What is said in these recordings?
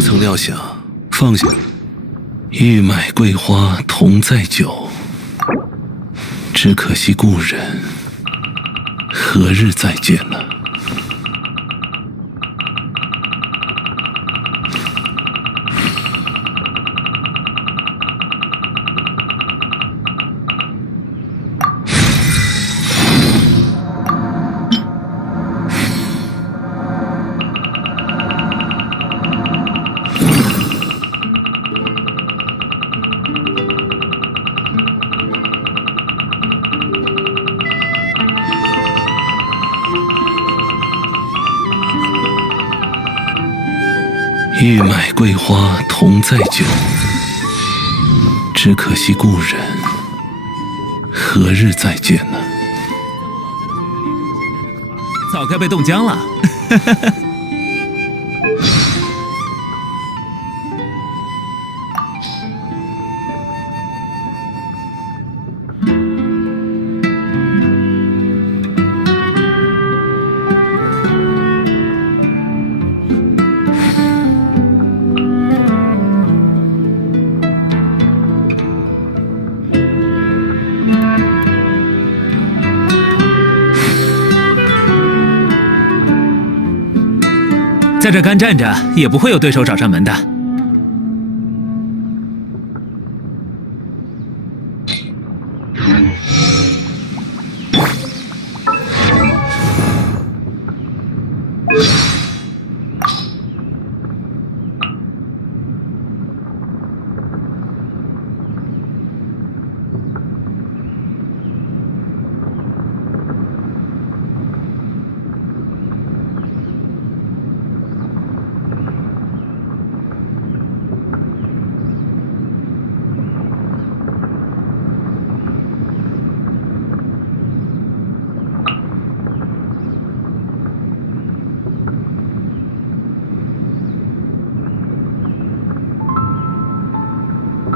不曾料想，放下玉麦桂花同载酒，只可惜故人何日再见呢？玉麦桂花同载酒，只可惜故人何日再见呢？早该被冻僵了。在这干站着，也不会有对手找上门的。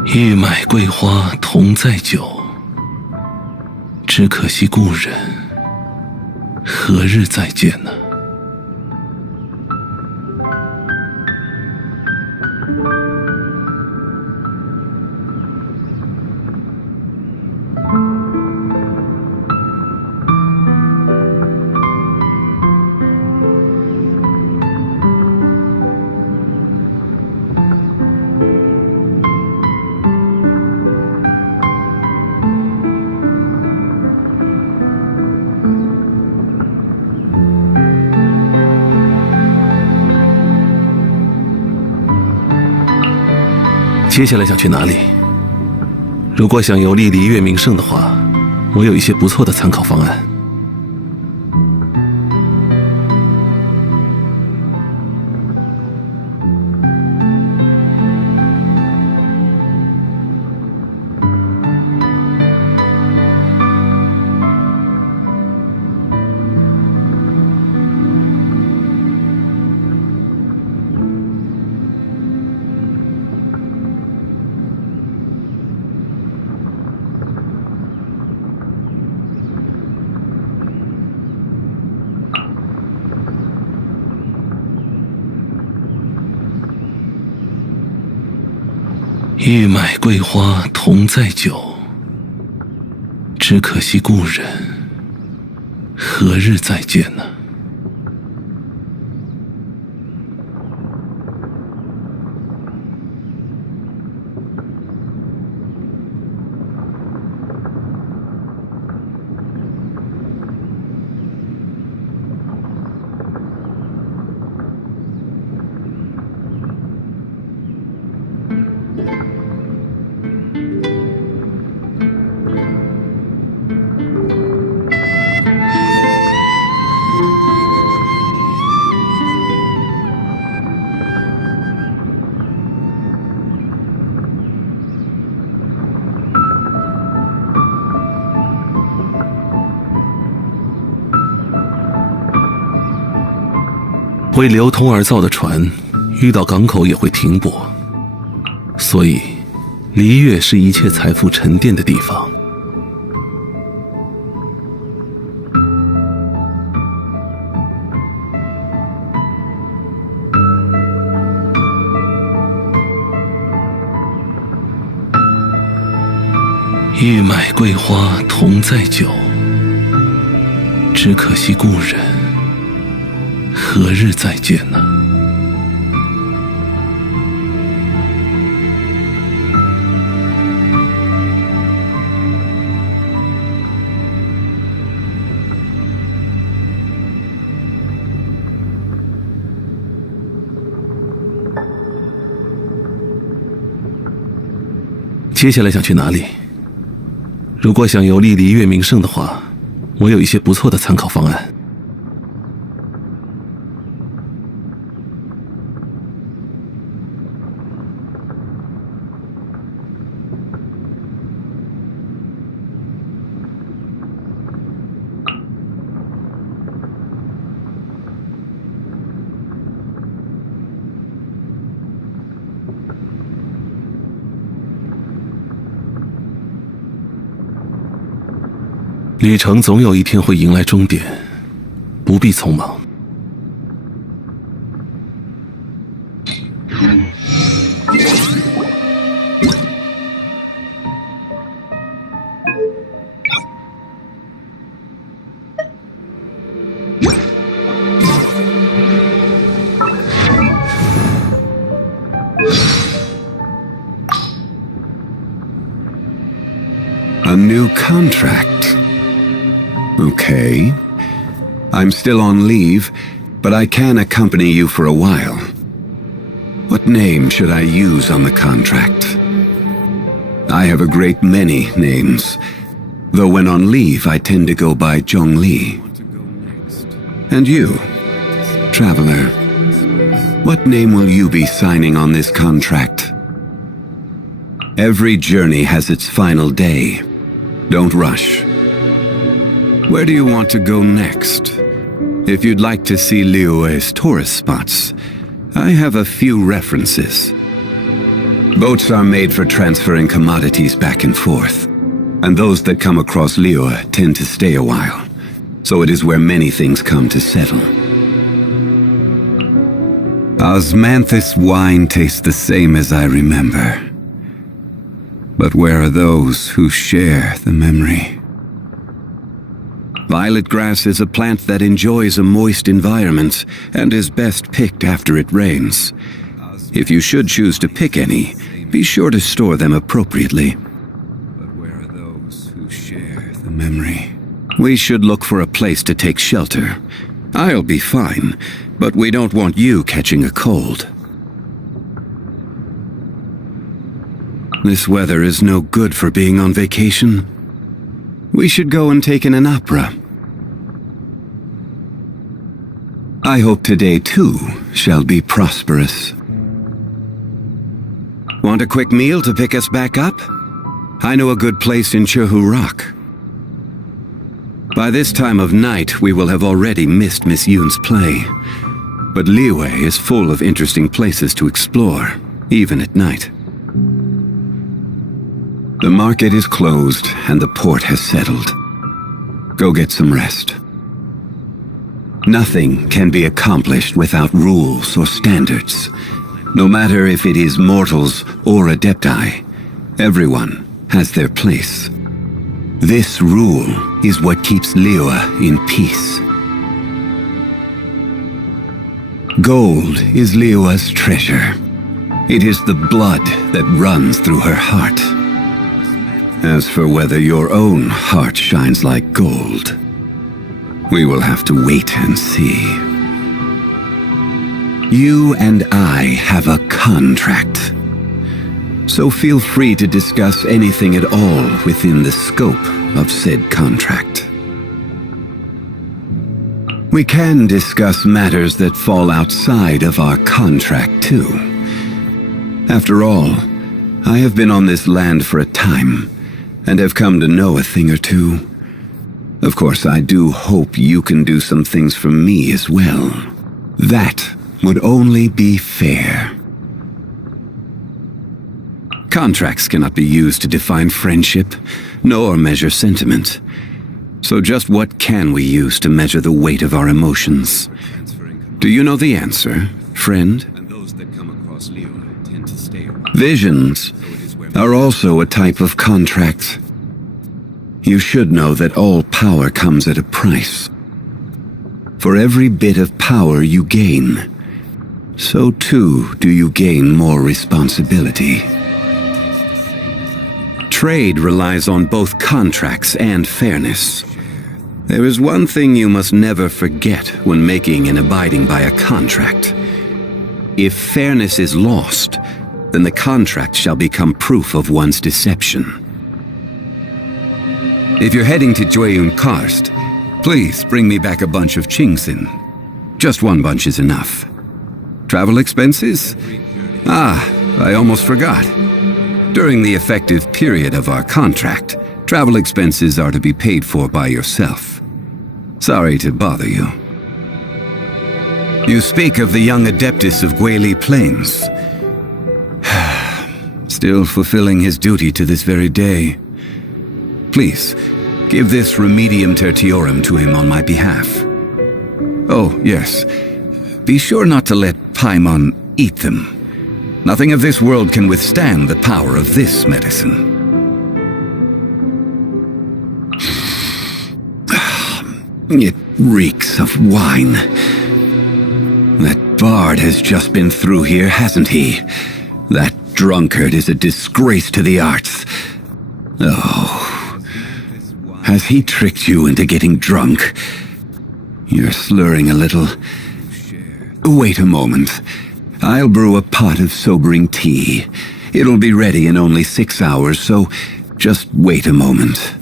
玉麦桂花同载酒，只可惜故人何日再见呢？接下来想去哪里？如果想游历璃月名胜的话，我有一些不错的参考方案。玉麦桂花同载酒，只可惜故人何日再见呢？为流通而造的船，遇到港口也会停泊，所以璃月是一切财富沉淀的地方。欲买桂花同载酒，只可惜故人何日再见呢？接下来想去哪里？如果想游历璃月名胜的话，我有一些不错的参考方案。旅程总有一天会迎来终点，不必匆忙。A new contract. Okay. I'm still on leave, but I can accompany you for a while. What name should I use on the contract? I have a great many names, though when on leave I tend to go by Zhongli. And you, traveler, what name will you be signing on this contract? Every journey has its final day. Don't rush. Where do you want to go next? If you'd like to see Liyue's tourist spots, I have a few references. Boats are made for transferring commodities back and forth, and those that come across Liyue tend to stay a while, so it is where many things come to settle. Osmanthus wine tastes the same as I remember. But where are those who share the memory? Violet grass is a plant that enjoys a moist environment and is best picked after it rains. If you should choose to pick any, be sure to store them appropriately. But where are those who share the memory? We should look for a place to take shelter. I'll be fine, but we don't want you catching a cold. This weather is no good for being on vacation. We should go and take in an opera. I hope today, too, shall be prosperous. Want a quick meal to pick us back up? I know a good place in Chehu Rock. By this time of night, we will have already missed Miss Yoon's play. But Liyue is full of interesting places to explore, even at night. The market is closed and the port has settled. Go get some rest. Nothing can be accomplished without rules or standards. No matter if it is mortals or adepti, everyone has their place. This rule is what keeps Liyue in peace. Gold is Liyue's treasure. It is the blood that runs through her heart. As for whether your own heart shines like gold, we will have to wait and see. You and I have a contract, so feel free to discuss anything at all within the scope of said contract. We can discuss matters that fall outside of our contract, too. After all, I have been on this land for a time, and have come to know a thing or two. Of course, I do hope you can do some things for me as well. That would only be fair. Contracts cannot be used to define friendship, nor measure sentiment. So just what can we use to measure the weight of our emotions? Do you know the answer, friend? Visions are also a type of contract. You should know that all power comes at a price. For every bit of power you gain, so too do you gain more responsibility. Trade relies on both contracts and fairness. There is one thing you must never forget when making and abiding by a contract. If fairness is lost, then the contract shall become proof of one's deception. If you're heading to Jueyun Karst, please bring me back a bunch of Qingxin. Just one bunch is enough. Travel expenses? I almost forgot. During the effective period of our contract, travel expenses are to be paid for by yourself. Sorry to bother you. You speak of the young Adeptus of Guili Plains. Still fulfilling his duty to this very day. Please, give this Remedium Tertiorum to him on my behalf. Oh, yes. Be sure not to let Paimon eat them. Nothing of this world can withstand the power of this medicine. It reeks of wine. That bard has just been through here, hasn't he? That drunkard is a disgrace to the arts. Oh. Has he tricked you into getting drunk? You're slurring a little. Wait a moment. I'll brew a pot of sobering tea. It'll be ready in only 6 hours, so just wait a moment.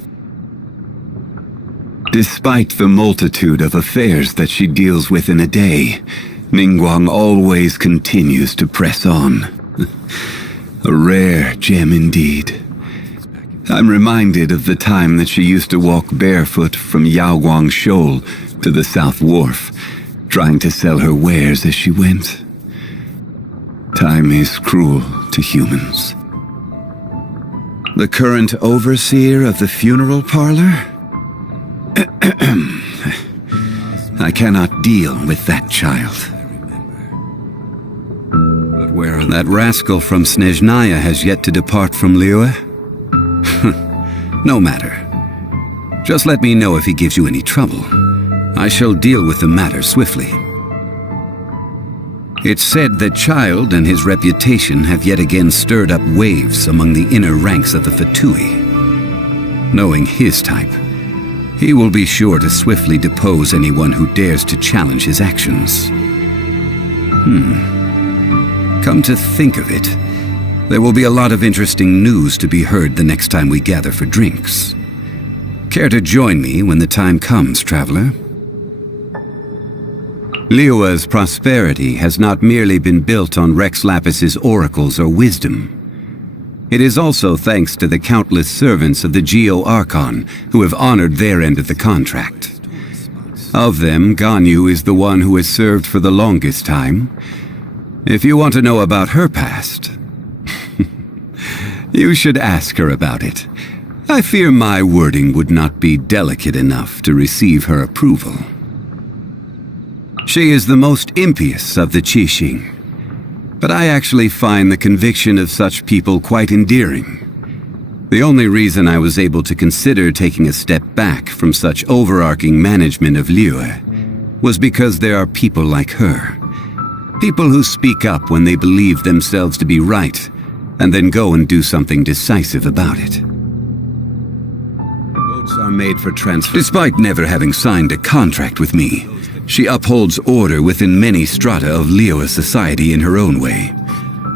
Despite the multitude of affairs that she deals with in a day, Ningguang always continues to press on. A rare gem indeed. I'm reminded of the time that she used to walk barefoot from Yaoguang Shoal to the South Wharf, trying to sell her wares as she went. Time is cruel to humans. The current overseer of the funeral parlor? I cannot deal with that child. But where that rascal from Snezhnaya has yet to depart from Liyue? No matter. Just let me know if he gives you any trouble. I shall deal with the matter swiftly. It's said that Child and his reputation have yet again stirred up waves among the inner ranks of the Fatui. Knowing his type, he will be sure to swiftly depose anyone who dares to challenge his actions. Come to think of it, there will be a lot of interesting news to be heard the next time we gather for drinks. Care to join me when the time comes, traveler? Liyue's prosperity has not merely been built on Rex Lapis's oracles or wisdom. It is also thanks to the countless servants of the Geo-Archon who have honored their end of the contract. Of them, Ganyu is the one who has served for the longest time. If you want to know about her past, you should ask her about it. I fear my wording would not be delicate enough to receive her approval. She is the most impious of the Qixing, but I actually find the conviction of such people quite endearing. The only reason I was able to consider taking a step back from such overarching management of Liyue was because there are people like her. People who speak up when they believe themselves to be right, and then go and do something decisive about it. Votes are made for transfer. Despite never having signed a contract with me, she upholds order within many strata of Liyue society in her own way,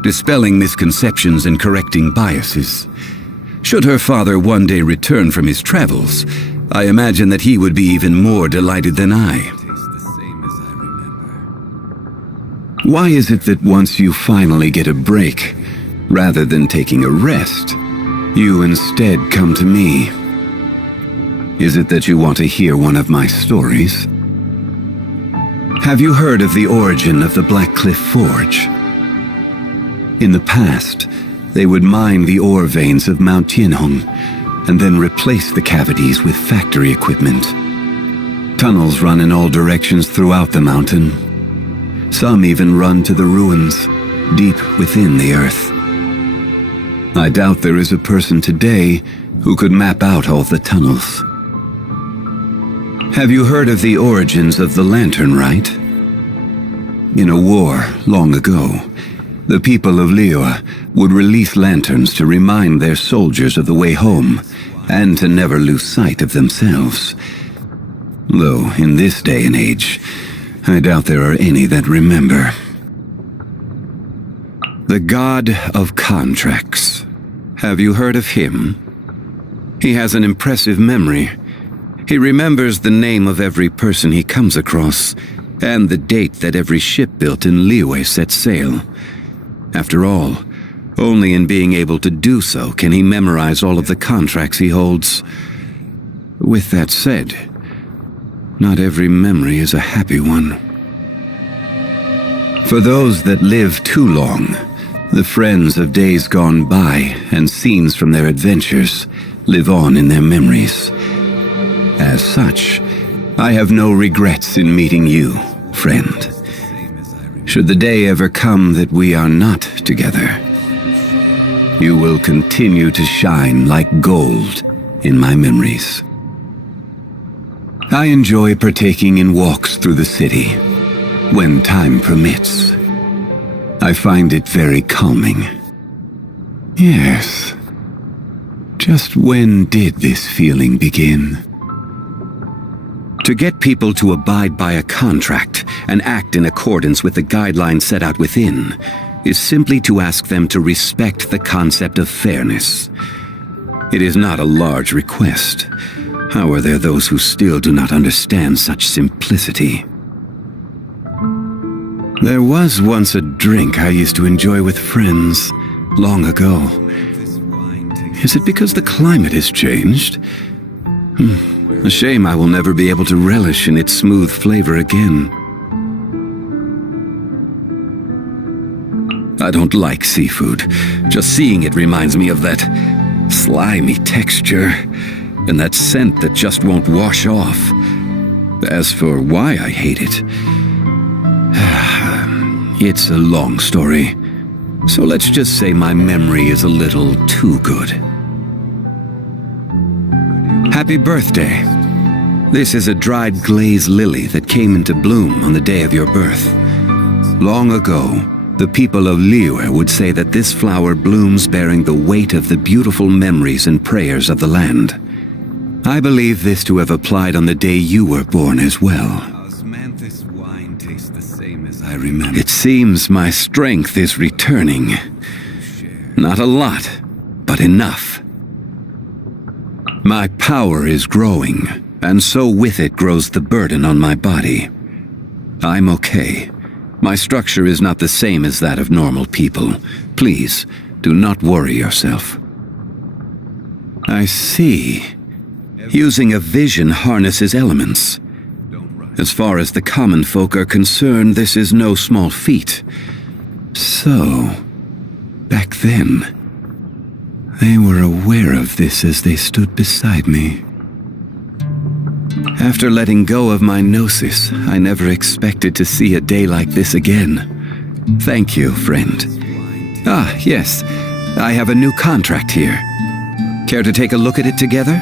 dispelling misconceptions and correcting biases. Should her father one day return from his travels, I imagine that he would be even more delighted than I. Why is it that once you finally get a break, rather than taking a rest, you instead come to me? Is it that you want to hear one of my stories? Have you heard of the origin of the Black Cliff Forge? In the past, they would mine the ore veins of Mount Tianhong and then replace the cavities with factory equipment. Tunnels run in all directions throughout the mountain. Some even run to the ruins, deep within the earth. I doubt there is a person today who could map out all the tunnels. Have you heard of the origins of the Lantern Rite? In a war long ago, the people of Liyue would release lanterns to remind their soldiers of the way home, and to never lose sight of themselves. Though, in this day and age, I doubt there are any that remember. The God of Contracts. Have you heard of him? He has an impressive memory. He remembers the name of every person he comes across, and the date that every ship built in Liyue set sail. After all, only in being able to do so can he memorize all of the contracts he holds. With that said, not every memory is a happy one. For those that live too long, the friends of days gone by and scenes from their adventures live on in their memories. As such, I have no regrets in meeting you, friend. Should the day ever come that we are not together, you will continue to shine like gold in my memories. I enjoy partaking in walks through the city, when time permits. I find it very calming. Yes. Just when did this feeling begin? To get people to abide by a contract and act in accordance with the guidelines set out within is simply to ask them to respect the concept of fairness. It is not a large request. How are there those who still do not understand such simplicity? There was once a drink I used to enjoy with friends, long ago. Is it because the climate has changed? A shame I will never be able to relish in its smooth flavor again. I don't like seafood. Just seeing it reminds me of that slimy texture and that scent that just won't wash off. As for why I hate it, it's a long story. So let's just say my memory is a little too good. Happy birthday. This is a dried glaze lily that came into bloom on the day of your birth. Long ago, the people of Liyue would say that this flower blooms bearing the weight of the beautiful memories and prayers of the land. I believe this to have applied on the day you were born as well. Osmanthus wine tastes the same as I remember. It seems my strength is returning. Not a lot, but enough. My power is growing, and so with it grows the burden on my body. I'm okay. My structure is not the same as that of normal people. Please, do not worry yourself. I see. Using a vision harnesses elements. As far as the common folk are concerned, this is no small feat. So, back then, they were aware of this as they stood beside me. After letting go of my gnosis, I never expected to see a day like this again. Thank you, friend. Ah, yes, I have a new contract here. Care to take a look at it together?